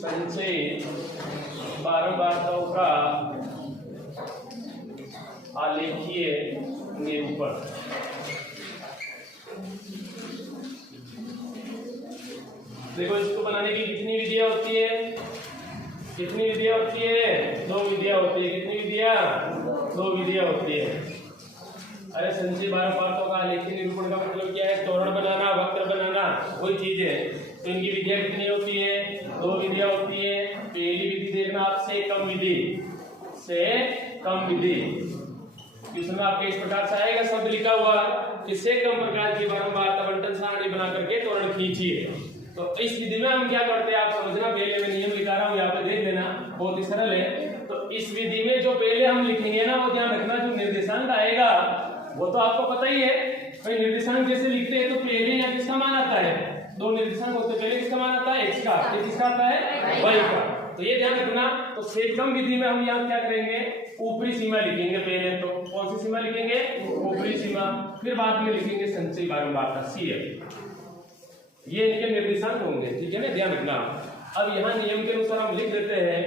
संचय बारंबारताओं का आलेखीय निरूपण। देखो इसको बनाने की कितनी विधियां होती है? कितनी विधियां होती है? 2 विधियां होती है। कितनी विधियां? 2 विधियां होती है। अरे संचय बारंबारताओं का आलेखीय निरूपण का मतलब क्या है? तोरण बनाना, वक्र बनाना, वही चीज है। तो इनकी विधियां कितनी होती है? 2 विधियां होती है। पहली विधि देखना आप, से कम विधि। से कम विधि इसमें आपके इस प्रकार से आएगा शब्द लिखा हुआ कि से कम प्रकार की बारंबारता बंटन सारणी बना करके तोरण खींचिए। तो इस विधि में हम क्या करते हैं आप समझना। पहले मैं नियम लिखा रहा हूँ, यहाँ पे देख लेना, बहुत ही सरल है। तो इस विधि में जो पहले हम लिखेंगे ना, वो ध्यान रखना, जो निर्देशांक आएगा वो तो आपको पता ही है भाई। निर्देशांक जैसे लिखते हैं तो पहले यहाँ किसका मान आता है? 2 निर्देशांक होते, पहले किसका मान आता है? x का। ये किसका आता है? y का। तो ये ध्यान रखना। तो से कम विधि में हम यहाँ क्या करेंगे? ऊपरी सीमा लिखेंगे पहले। तो कौन सी सीमा लिखेंगे? ऊपरी सीमा। फिर बाद में लिखेंगे संचय बारंबारता CF। ये इनके निर्देशांक होंगे, ठीक है ना, ध्यान रखना। अब यहाँ नियम के अनुसार हम लिख देते हैं,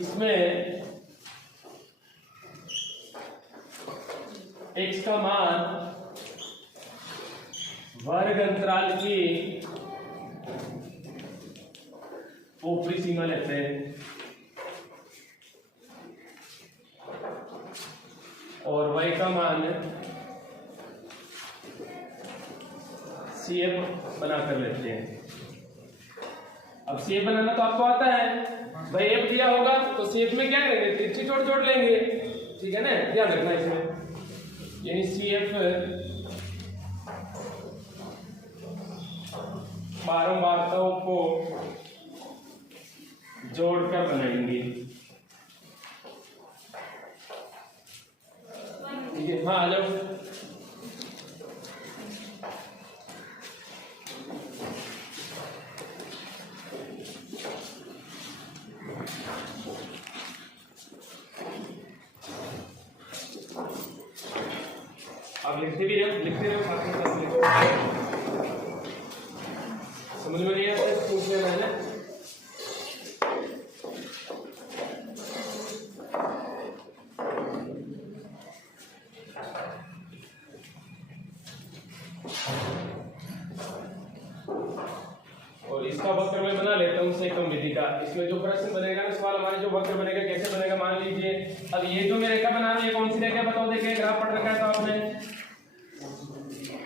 इसमें x का मान वर्ग अंतराल की ऊपरी सीमा लेते हैं और y का मान CF बनाकर लेते हैं। अब CF बनाना तो आपको आता है भाई। F दिया होगा तो CF में क्या करेंगे? तिरछी जोड़ लेंगे, ठीक है ना, ध्यान रखना इसमें। यानी CF बारंबारताओं को जोड़कर बनाएंगे, ठीक है। हाँ आ जाओ। आप लिखते रहो साथ में लिखो। समझ में नहीं आता पूछ लेना है ना। और इसका वक्र मैं बना लेता हूँ से कम विधि का। इसमें जो प्रश्न बनेगा ना सवाल, हमारे जो वक्र बनेगा कैसे बनेगा मान लीजिए। अब ये जो मैं रेखा बना रही है कौन सी रेखा बताओ? देखिए ग्राफ पढ़ रखा है तो आपने,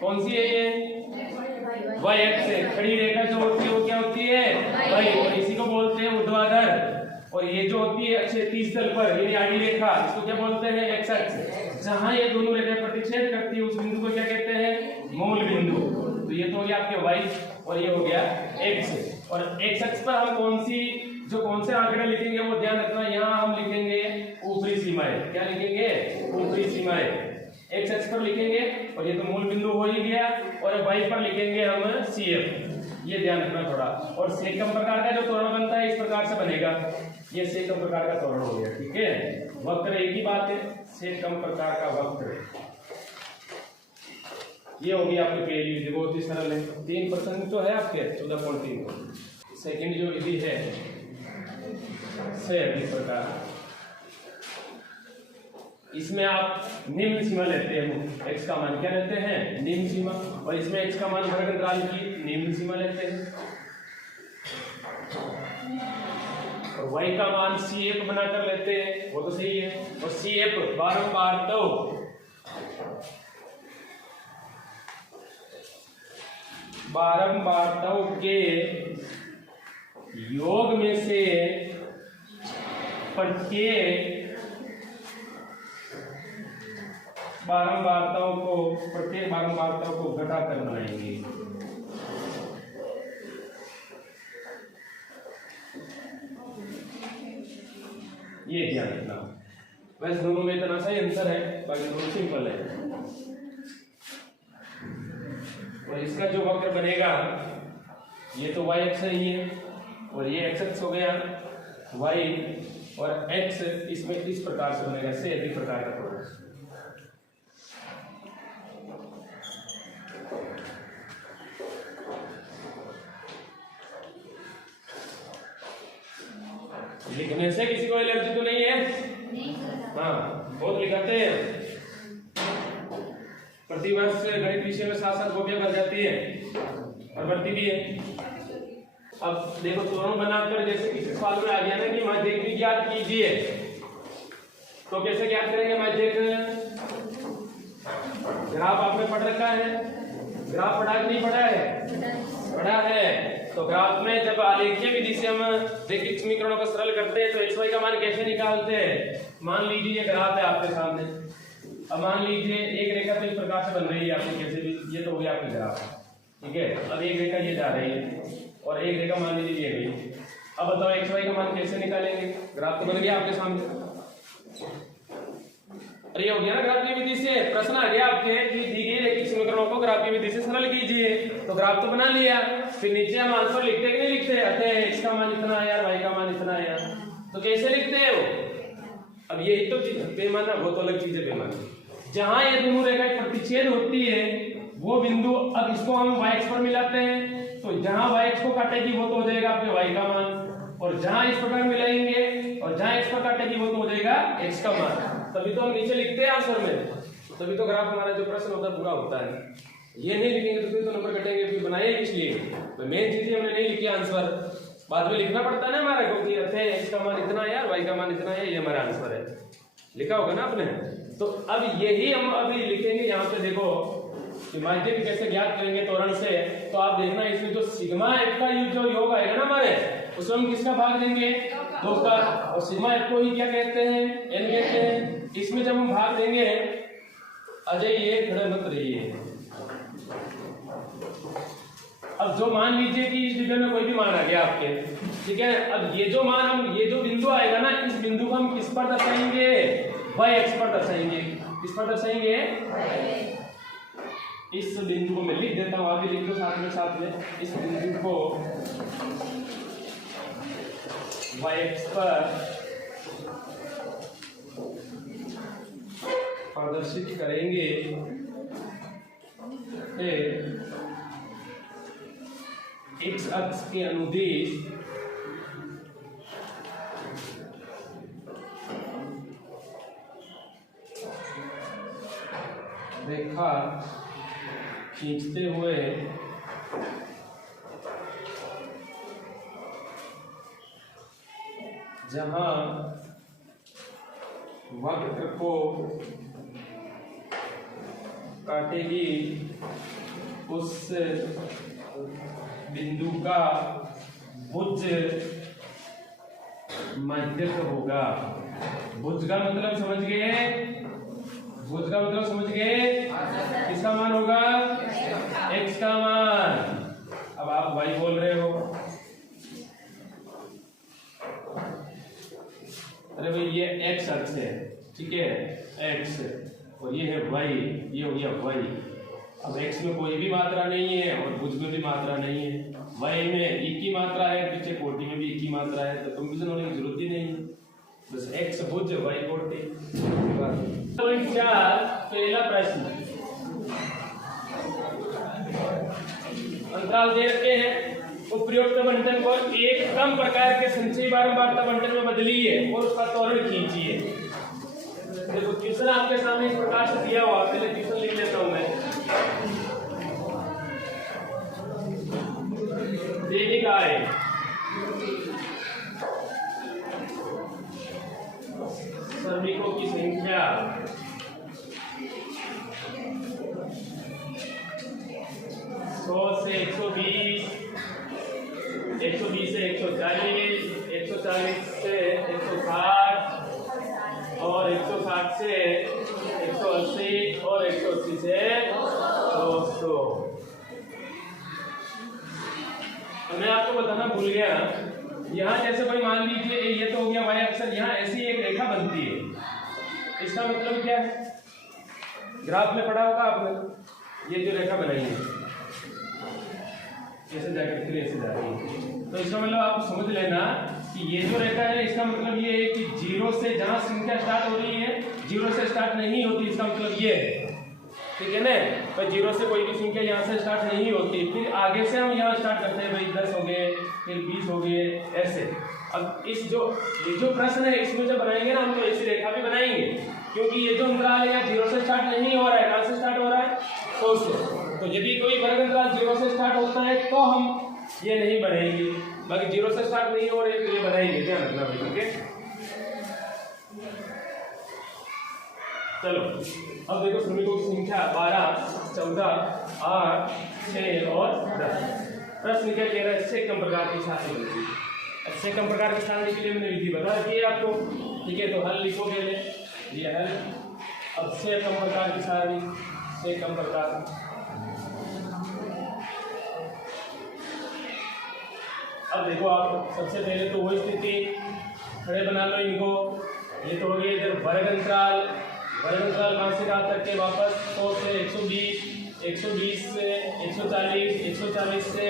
कौन सी है ये? y एक्स है। खड़ी रेखा जो होती है वो क्या होती है? y। और इसी को बोलते हैं ऊर्ध्वाधर। और ये जो होती है अक्षीय 30 तल पर यानी आड़ी रेखा, इसको क्या बोलते हैं? x अक्ष। जहां ये दोनों रेखाएं प्रतिच्छेद करती है उस बिंदु को क्या कहते हैं? मूल बिंदु। तो ये तो हो गया आपके y और ये हो गया x। और x अक्ष पर हम कौन से आंकड़े लिखेंगे वो ध्यान रखना। यहाँ हम लिखेंगे ऊपरी सीमाएं। क्या लिखेंगे? ऊपरी सीमाएं x अक्ष पर लिखेंगे। और ये तो मूल बिंदु हो ही गया। और y पर लिखेंगे हम CF। ये ध्यान रखना थोड़ा। और से कम प्रकार का जो तोरण बनता है इस प्रकार से बनेगा। ये से कम प्रकार का तोरण हो गया, ठीक है। वक्र एक ही बात है, से कम प्रकार का वक्र। ये होगी आपकी पहली विधि, बहुत ही सरल है। 3% तो है आपके 14.3। सेकंड जो विधि है से अधिक प्रकार, इसमें आप निम्न सीमा लेते हैं। x का मान क्या लेते हैं? निम्न सीमा। और इसमें x का मान वर्ग अंतराल की निम्न सीमा लेते हैं। और y का मान CF बनाकर लेते हैं, वो तो सही है। और CF बारंबारताओं के योग में से प्रत्येक बारंबारताओं को घटाकर बनाएंगे। ये ध्यान रखना। वैसे दोनों में इतना सा ही अंतर है, बाकी दोनों सिंपल है। और इसका जो वक्र बनेगा ये तो y अक्ष ही है और ये x अक्ष हो गया y और x। इसमें इस प्रकार से बनेगा से अधिक प्रकार का तोरण। लिखने से किसी को एलर्जी तो नहीं है? हाँ, बहुत लिखाते हैं। प्रतिवर्ष गणित विषय में 7-7 कॉपियां बन जाती है और बढ़ती भी है। अब देखो त्वरण बनाकर जैसे किसी सवाल में आ गया ना कि माध्यक भी ज्ञात कीजिए, तो कैसे ज्ञात करेंगे माध्यक? ग्राफ आपने पढ़ रखा है, ग्राफ पढ़ा कि नहीं पढ़ा है? पढ़ा है। तो ग्राफ में जब आलेखीय विधि से हम रैखिक समीकरणों को सरल करते हैं तो x y का मान कैसे निकालते हैं? मान लीजिए ये ग्राफ है आपके सामने, अब मान लीजिए एक रेखा तो इस प्रकार से बन रही है आपकी, कैसे भी, ये तो हो गया आपकी ग्राफ, ठीक है। अब एक रेखा ये जा रही है और एक रेखा मान लीजिए ये गई। अब बताओ x y का मान कैसे निकालेंगे? ग्राफ तो बन गया आपके सामने, अरे ये हो गया ना ग्राफ की विधि से। प्रश्न आ गया आपके कि दी गई रैखिक समीकरणों को ग्राफ की विधि से सरल कीजिए, तो ग्राफ तो बना लिया, फिर नीचे हम आंसर लिखते कि नहीं लिखते? अतः x का मान इतना आया, y का मान इतना आया, तो कैसे लिखते हैं वो? अब यही तो पैमाना, वो तो अलग चीज है पैमाना। जहां ये दोनों रेखाएं प्रतिच्छेद होती है वो बिंदु, अब इसको हम y पर मिलाते हैं, तो जहां y को काटेगी वो तो हो जाएगा अपने y का मान, और जहां इस प्रकार मिलाएंगे और जहां x पर काटेगी वो तो हो जाएगा x का मान। तभी तो हम नीचे लिखते हैं आंसर में, तभी तो ग्राफ हमारा जो प्रश्न होता है पूरा होता है। ये नहीं लिखेंगे तो फिर तो नंबर कटेंगे, फिर बनाए इसलिए तो मेन चीजें हमने नहीं लिखी, आंसर बाद में लिखना पड़ता है ना हमारा, क्योंकि अतः x का मान इतना है, y का मान इतना है, ये हमारा आंसर है, लिखा होगा ना आपने। तो अब यही हम अभी लिखेंगे यहाँ पे, देखो कि माध्यक कैसे ज्ञात करेंगे त्वरण से। तो आप देखना इसमें जो सिग्मा f का जो योग आएगा ना हमारे, उसमें हम किसका भाग देंगे? 2 का, और सिग्मा f को ही क्या कहते हैं? n कहते हैं। इसमें जब हम भाग देंगे, अजय ये खड़े मत रहिए, अब जो मान लीजिए कि इस डिब्बे में कोई भी मान आ गया आपके, ठीक है। अब ये जो मान हम, ये जो बिंदु आएगा ना, इस बिंदु को हम किस पर दर्शाएंगे? y पर दर्शाएंगे। किस पर दर्शाएंगे? इस बिंदु को मैं लिख देता हूं, आगे लिख दो साथ में। इस बिंदु को y पर प्रदर्शित करेंगे, x अक्ष के अनुदिश रेखा खींचते हुए जहां वक्र को काटेगी उस बिंदु का भुज माध्यक होगा। भुज का मतलब समझ गए? भुज का मतलब समझ गए? किसका मान होगा? x का मान। अब आप y बोल रहे हो, अरे भाई ये x अक्ष है, ठीक है, x, और ये है y, ये हो गया y। अब x में कोई भी मात्रा नहीं है और भुज में भी मात्रा नहीं है, y में e की मात्रा है, पीछे कोटि में भी e की मात्रा है, तो कंफ्यूजन होने की जरूरत ही नहीं है, बस x भुज y कोटि। पॉइंट 4 पहला प्रश्न, अंतराल दे रखे हैं, उपयुक्त बंटन को एक कम प्रकार के संचयी बारंबारता बंटन में बदलिए और उसका त्वरण खींचिए। देखो क्वेश्चन आपके सामने इस प्रकार से दिया हुआ, पहले क्वेश्चन लिख लेता हूं मैं। दैनिक आय, श्रमिकों की संख्या, 100 से 120, 120 से 140, 140 से 160 और 160 से 180 और 180 से 200। मैं आपको बताना भूल गया, यहाँ जैसे कोई मान लीजिए ये तो हो गया y अक्ष, यहाँ ऐसी एक रेखा बनती है, इसका मतलब क्या है? ग्राफ में पढ़ा होगा आपने, ये जो रेखा बनाई है ऐसे जाकर फिर ऐसे जा रही है, तो इसका मतलब आप समझ लेना कि ये जो रेखा है इसका मतलब ये है कि 0 से जहां संख्या स्टार्ट हो रही है 0 से स्टार्ट नहीं होती, इसका मतलब ये है, ठीक है ना। तो 0 से कोई भी संख्या यहाँ से स्टार्ट नहीं होती, फिर आगे से हम यहाँ स्टार्ट करते हैं, भाई 10 हो गए, फिर 20 हो गए, ऐसे अब ये जो प्रश्न है इसमें जब बनाएंगे ना हम तो ऐसी रेखा भी बनाएंगे, क्योंकि ये जो अंतराल है 0 से स्टार्ट नहीं हो रहा है, कहाँ से स्टार्ट हो रहा है 100 से। तो यदि कोई वर्ग अंतराल 0 से स्टार्ट होता है तो हम ये नहीं बनाएंगे, बाकी 0 से स्टार्ट नहीं हो रहे तो ये बनाएंगे, ध्यान रखना भाई। ओके चलो अब देखो श्रमिकों की संख्या 12, 14, 8, 6 और 10। प्रश्न क्या कह रहा है, इससे कम प्रकार की सारणी बनती है। इससे कम प्रकार की सारणी के लिए मैंने विधि बता दी है आपको, ठीक है। तो हल लिखो पहले, ये हल। अब से कम प्रकार की सारणी, से कम प्रकार। अब देखो आप सबसे पहले तो वही स्थिति खड़े बना लो इनको। ये तो हो गई इधर वर्ग अंतराल कहाँ से कहाँ तक के, वापस 100 से 120, 120 से 140, 140 से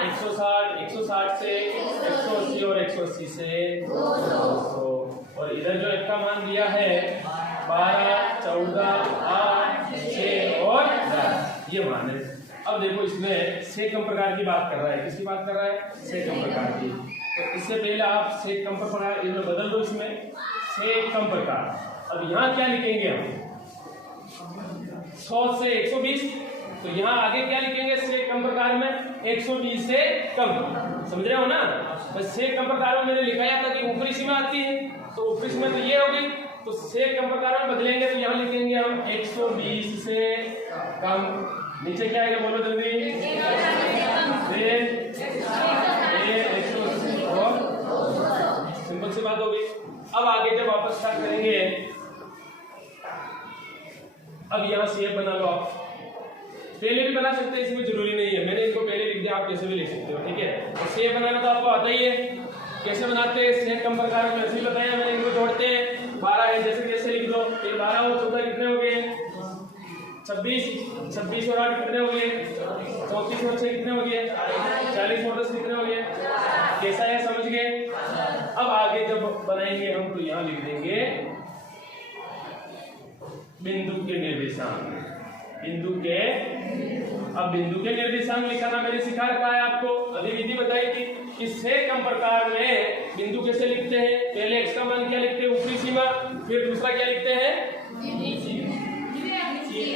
160, 160 से 180 और 180 से 200। और इधर जो एक का मान दिया है 12, 14, 8, 6 और 10, ये मान है। अब देखो इसमें से कम प्रकार की बात कर रहा है, किसकी बात कर रहा है, से कम प्रकार की। तो इससे पहले आप से कम प्रकार इसमें बदल दो, इसमें से कम प्रकार। अब यहाँ क्या लिखेंगे हम, 100 से 120, तो यहाँ आगे क्या लिखेंगे, से कम प्रकार में 120 से कम, समझ रहे हो ना। बस से कम प्रकार में मैंने लिखाया था कि ऊपरी सीमा आती है, तो ऊपरी सीमा तो ये होगी, तो से कम प्रकार में बदलेंगे तो यहाँ लिखेंगे हम 120 से कम। नीचे क्या आएगा बोलो जल्दी, 180 और सिंपल सी बात होगी। अब आगे जब वापस स्टार्ट करेंगे, अब यहाँ शेप बना लो आप, पहले भी बना सकते हैं, इसमें जरूरी नहीं है, मैंने इनको पहले लिख दिया, आप कैसे भी लिख सकते हो, ठीक है। तो शेप बनाना तो आपको आता ही है, कैसे बनाते हैं, शेप कम प्रकार में ऐसे ही बताया मैंने। इनको जोड़ते हैं, 12 है जैसे कैसे लिख दो, फिर 12 और 14 कितने हो गए, 26, 26 और 8 कितने हो गए, 34 और 6 कितने हो गए, 40 और 10 कितने हो गए। कैसा है, समझ गए। अब आगे जब बनाएंगे हम तो यहाँ लिख देंगे बिंदु के निर्देशांक, बिंदु के। अब बिंदु के निर्देशांक लिखना मैंने सिखा रखा है आपको, अभी विधि बताई थी। इससे कम प्रकार में बिंदु कैसे लिखते हैं, पहले x का मान क्या लिखते हैं, ऊपरी सीमा, फिर दूसरा क्या लिखते हैं,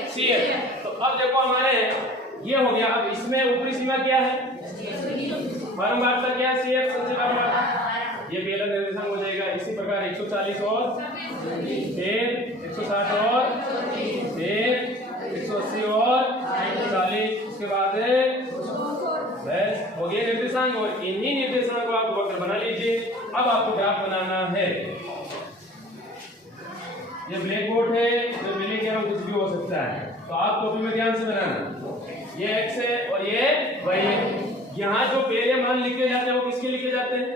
CF। तो अब देखो हमारे ये हो गया। अब इसमें ऊपरी सीमा क्या है, बारंबारता क्या है, CF सबसे बारंबार, ये पहला निर्देशांक हो जाएगा। इसी प्रकार 140 और फिर 160 और फिर 180 और 40, उसके बाद बस हो गया निर्देशांक। और इन्हीं निर्देशांक को आप वक्र बना लीजिए। अब आपको ग्राफ बनाना है, ये ब्लैक बोर्ड है, जो मिलेंगे हम कुछ भी हो सकता है, तो आप कॉपी में ध्यान से बनाना। ये x है और ये y है। यहाँ जो पहले मान लिखे जाते हैं वो किसके लिखे जाते हैं,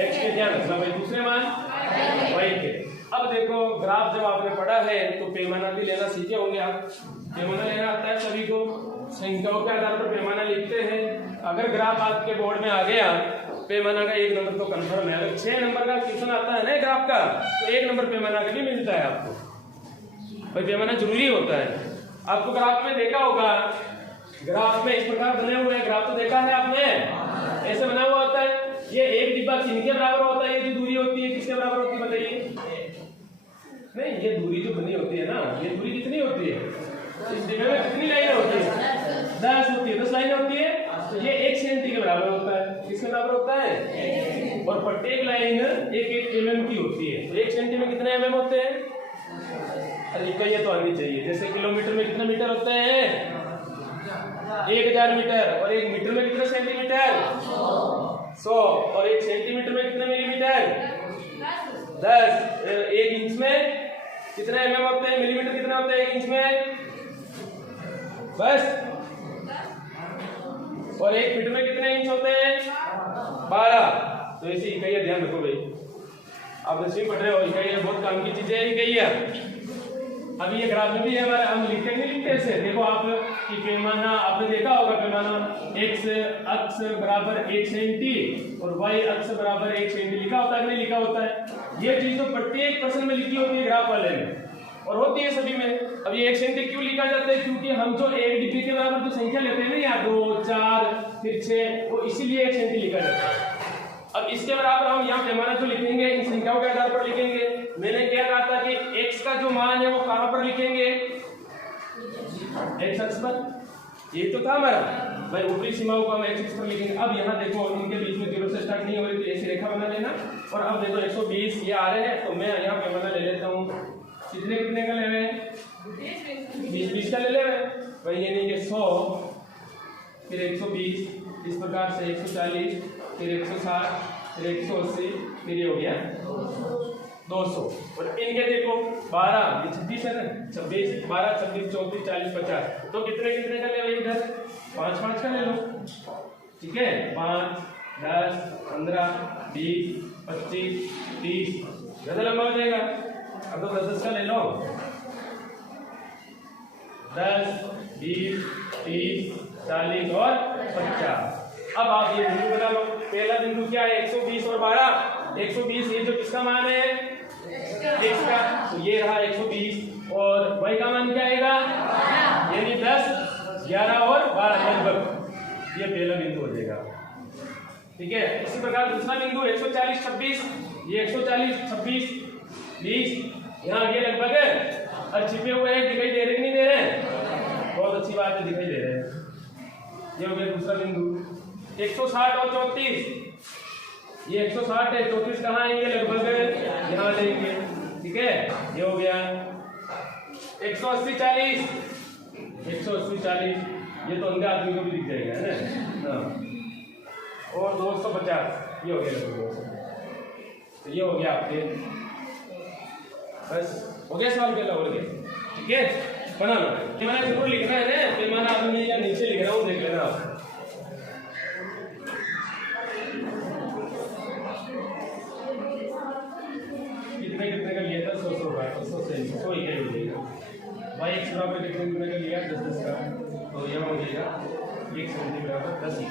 x के, ध्यान रखना भाई। दूसरे मान y के। अब देखो ग्राफ जब आपने पढ़ा है तो पैमाना भी लेना सीखे होंगे आप, पैमाना लेना आता है सभी को, संख्याओं के आधार पर पैमाना लिखते हैं। अगर ग्राफ आपके बोर्ड में आ गया, पैमाना का 1 नंबर तो कंफर्म है। अगर 6 नंबर का क्वेश्चन आता है ना ग्राफ का, तो 1 नंबर पैमाना का भी मिलता है आपको। भाई पैमाना जरूरी होता है। आपको ग्राफ में देखा होगा, ग्राफ में इस प्रकार बने हुए हैं, ग्राफ तो देखा है आपने, ऐसे बना हुआ होता है। ये एक डिब्बा किनके बराबर होता है, ये जो दूरी होती है किसके बराबर होती है बताइए। नहीं, ये दूरी जो बनी होती है ना, ये दूरी कितनी होती है, इस डिब्बे में कितनी लाइनें होती है, 10 होती है, 10 लाइनें होती है। तो ये 1 सेंटी के बराबर होता है, किसके बराबर होता है, और प्रत्येक लाइन 1-1 mm की होती है। तो 1 सेंटी में कितने mm होते हैं, अरे ये तो आनी चाहिए। जैसे किलोमीटर में कितने मीटर होते हैं, 1000 मीटर, और 1 मीटर में कितने सेंटीमीटर, 100, और 1 सेंटीमीटर में कितने मिलीमीटर, 10। 1 इंच में कितने mm होते हैं, मिलीमीटर कितना होता है 1 इंच में, बस। और 1 फीट में कितने इंच होते हैं, 12। तो ऐसी इकाइयां ध्यान रखो भाई, आप 10वीं पढ़ रहे हो, इकाइयां बहुत काम की चीजें है इकाइयां। अभी ये ग्राफ में भी है हमारे, हम लिखते नहीं लिखते ऐसे, देखो आप कि पैमाना आपने देखा होगा, पैमाना x अक्ष बराबर 1 सेंटी और y अक्ष बराबर 1 सेंटी लिखा होता है, नहीं लिखा होता है। ये चीज तो प्रत्येक प्रश्न में लिखी होती है ग्राफ वाले में, और होती है सभी में। अब ये 1 सेंटी क्यों लिखा जाता है, क्योंकि हम जो एक डिब्बे के बराबर जो संख्या लेते हैं ना, या 2, 4 फिर 6, वो इसीलिए 1 सेंटी लिखा जाता है। अब इसके बराबर हम यहाँ पैमाना जो लिखेंगे इन संख्याओं के आधार पर लिखेंगे। मैंने क्या कहा था कि x का जो मान है वो कहाँ पर लिखेंगे, x अक्ष पर। ये तो था हमारा भाई, ऊपरी सीमाओं को हम x अक्ष पर लिखेंगे। अब यहाँ देखो इनके बीच में 0 से स्टार्ट नहीं हो रही, तो ऐसी रेखा बना लेना। और अब देखो 120 ये आ रहे हैं, तो मैं यहाँ पैमाना ले लेता हूँ। कितने कितने का ले रहे हैं, 20 का ले ले रहे हैं भाई, यानी कि 100 फिर 120, इस प्रकार से 140 फिर 160 फिर 180 फिर ये हो गया 200। और इनके देखो 12 ये 26 है ना, 26 12 26 34 40 50, तो कितने कितने का ले लो इधर, 5 का ले लो। ठीक है, 5 10 15 20 25 30, ज्यादा लंबा हो जाएगा। अब तो 10 का ले लो, 10 20 30 40 और 50। अब आप ये बिंदु बना लो। पहला बिंदु क्या है, 120 और 12। 120 ये जो किसका मान है, x का, तो ये रहा 120। और y का मान क्या आएगा, यानी 10 11 और 12 लगभग, ये पहला बिंदु हो जाएगा। ठीक है, इसी प्रकार दूसरा बिंदु 140 26, ये 140 26 20, यहाँ आगे लगभग है। और छिपे हुए हैं, दिखाई दे रहे नहीं दे रहे, बहुत अच्छी बात है, दिखाई दे रहे हैं। ये हो गया दूसरा बिंदु। 160 और 34, ये 160 है, 34 कहाँ आएंगे, लगभग यहाँ लेंगे। ठीक है, ये हो गया 180 40, 180 40, ये तो उनके आदमी को भी दिख जाएगा है ना। हाँ, और 250, ये हो गया लगभग। तो ये हो गया आपके, बस हो गया सवाल पहला हो गया। ठीक है, बना लो। पैमाना जरूर लिखना है ना, पैमाना आपने या नीचे लिख रहा हूँ, देख लेना आप। कितने का लिया था, 100 का, 100 से 100 ही हो जाएगा। भाई x बराबर कितने का लिया, 10 का, तो यहाँ हो जाएगा 1 सेंटीमीटर 10 ही।